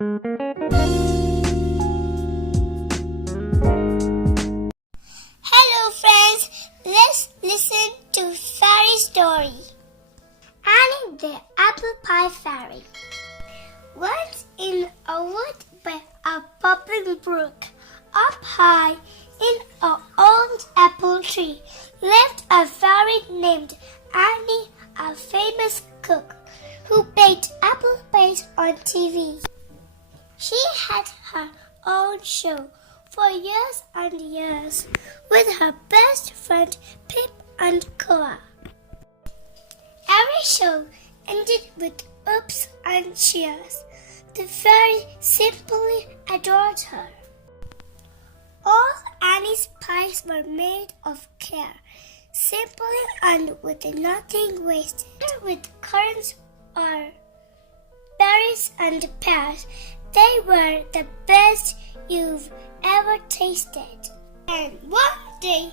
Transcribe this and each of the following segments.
Hello friends, let's listen to fairy story. Annie the Apple Pie Fairy. Once in a wood by a bubbling brook, up high in an old apple tree, lived a fairy named Annie, a famous cook who baked apple pies on TV. She had her own show for years and years with her best friend Pip and Koa. Every show ended with oops and cheers. The fairy simply adored her. All Annie's pies were made of care, simply and with nothing wasted. With currants or berries and pears, they were the best you've ever tasted. And one day,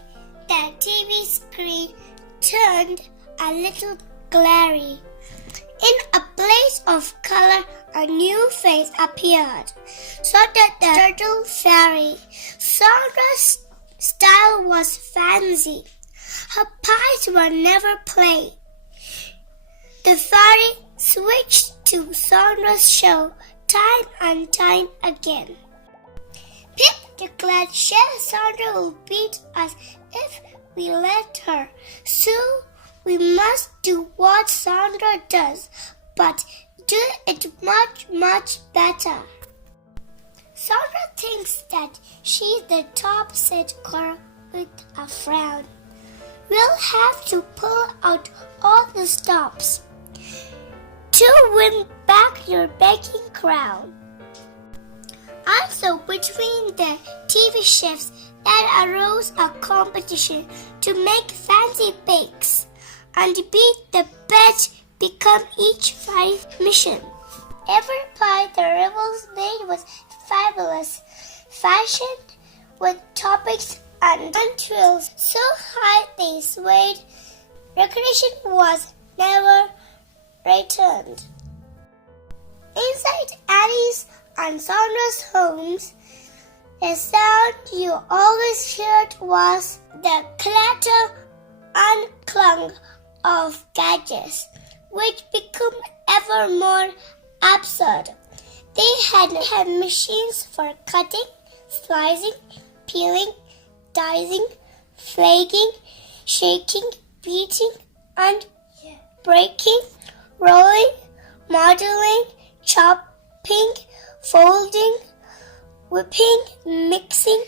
the TV screen turned a little glary. In a blaze of color, a new face appeared. So did the turtle fairy. Sandra's style was fancy. Her pies were never plain. The fairy switched to Sandra's show time and time again. Pip declared Sandra will beat us if we let her. So we must do what Sandra does, but do it much, much better. Sandra thinks that she's the top set girl with a frown. We'll have to pull out all the stops to win back your baking crown. Also, between the TV chefs, there arose a competition to make fancy bakes and beat the best become each fairy's mission. Every pie the rebels made was fabulous, fashioned with toppings and trills so high they swayed. Recognition was never returned. Inside Annie's and Sandra's homes, the sound you always heard was the clatter and clunk of gadgets, which became ever more absurd. They had machines for cutting, slicing, peeling, dicing, flaking, shaking, beating, and breaking, rolling, modeling, chopping, folding, whipping, mixing,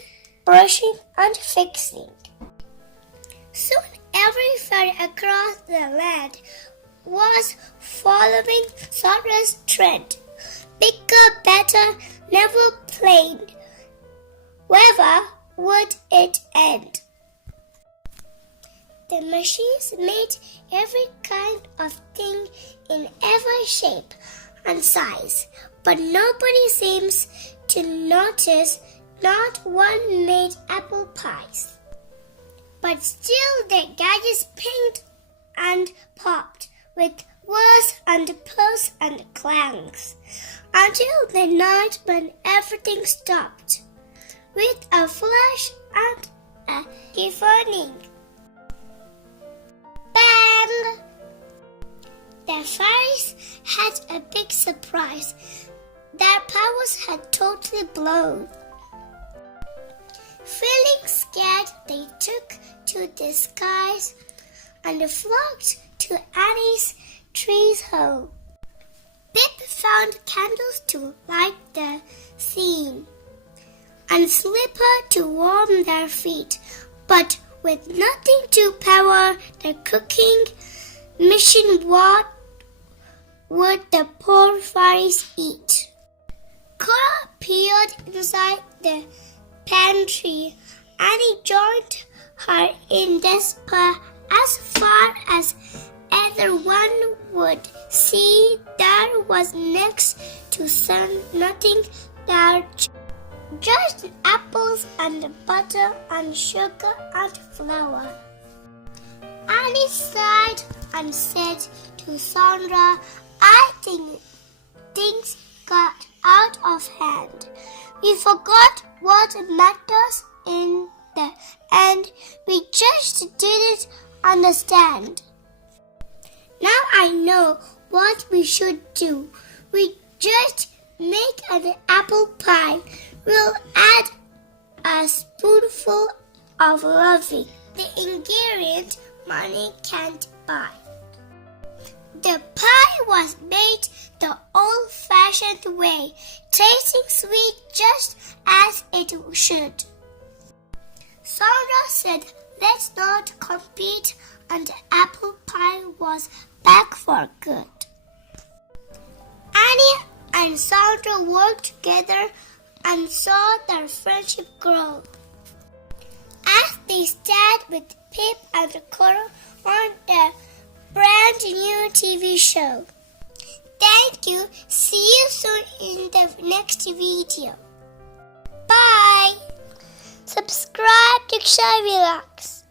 brushing, and fixing. Soon every fairy across the land was following Sandra's trend. Bigger, better, never plain. Wherever would it end? The machines made every kind of thing in every shape and size, but nobody seems to notice not one made apple pies. But still the gadgets pinged and popped with whirs and pulls and clangs until the night when everything stopped with a flash and a deafening bang. The fairies had a big surprise. Their powers had totally blown. Feeling scared, they took to the skies and flocked to Annie's tree's home. Pip found candles to light the scene and slippers to warm their feet, but with nothing to power the cooking machine, what would the poor fairies eat? Cora peered inside the pantry. Annie joined her in despair. As far as either one would see, there was next to nothing there, just apples and butter and sugar and flour. Annie sighed and said to Sandra, I think things got out of We forgot what matters in the end. We just didn't understand. Now I know what we should do. We just make an apple pie. We'll add a spoonful of loving, the ingredient money can't buy. The pie was made the old-fashioned way, tasting sweet just as it should. Sandra said, "Let's not compete," and the apple pie was back for good. Annie and Sandra worked together and saw their friendship grow. As they stayed with Pip and Cora on their brand new TV show. Thank you. See you soon in the next video. Bye. Subscribe to JithSha.